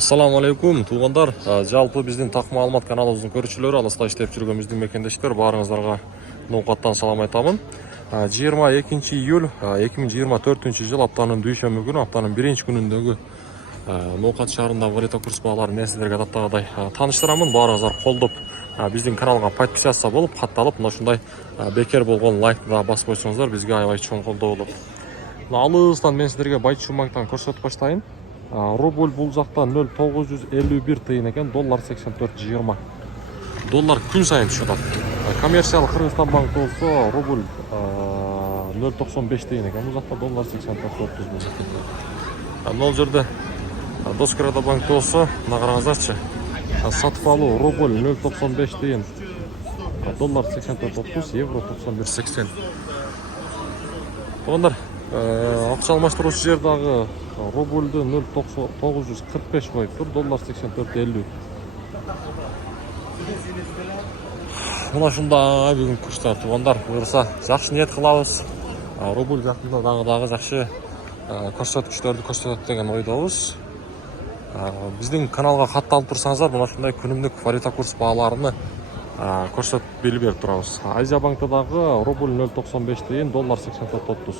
Assalamu алейкум, туғандар. Жалпы біздің тақ маалымат каналыбыздың көрүүчүлөрү, алыста иштеп жүргөн биздин мекендештер, баарыңыздарга ноокаттан салам айтамын. 22 июль 2024 жыл аптанын дүйшөмбү күнү, аптанын биринчи күнүндөгү ноокат шаарындагы валюта курс бааларын мен сиздерге даттагыдай тааныштырамын. Баарыңыздар колдоп биздин каналга подписаться болуп, катталып, мына ушундай бекер болгон лайкты да басып койсоңуздар бизге аябай чоң колдоо болот. Алыстан мен сиздерге Байчу банктан көрсөтүп баштайын. Рубль бул жакта 0,951 тыйын экен, доллар 84,20. Доллар күн сайын түшүп атат. Коммерциялык Кыргызстан банк болсо рубль 0,95 тыйын экен, бул жакта доллар 84,30. Могул жерде Доскрада банк болсо, мына караңыздарчы. Сатып алуу рубль 0,95 тыйын, доллар 84,30, евро 91,80. Туугандар, акча алмаштыруучу жер дагы рубльді 0,945 қойып тұр, доллар 84,50. Мына шундай бүгін курстар, туғандар, бұйырса жақсы ниет қылабыз. Рубль жақында дағы жақсы көрсөткүчтөрдү көрсөтөт деген ойдобуз. Биздин каналга катталып турсаңыздар, мына шундай күнүмдүк валюта курс бааларыны көрсөтүп берип турабыз. Азия банкта дагы рубль 0,95 тыйын, доллар 84,30.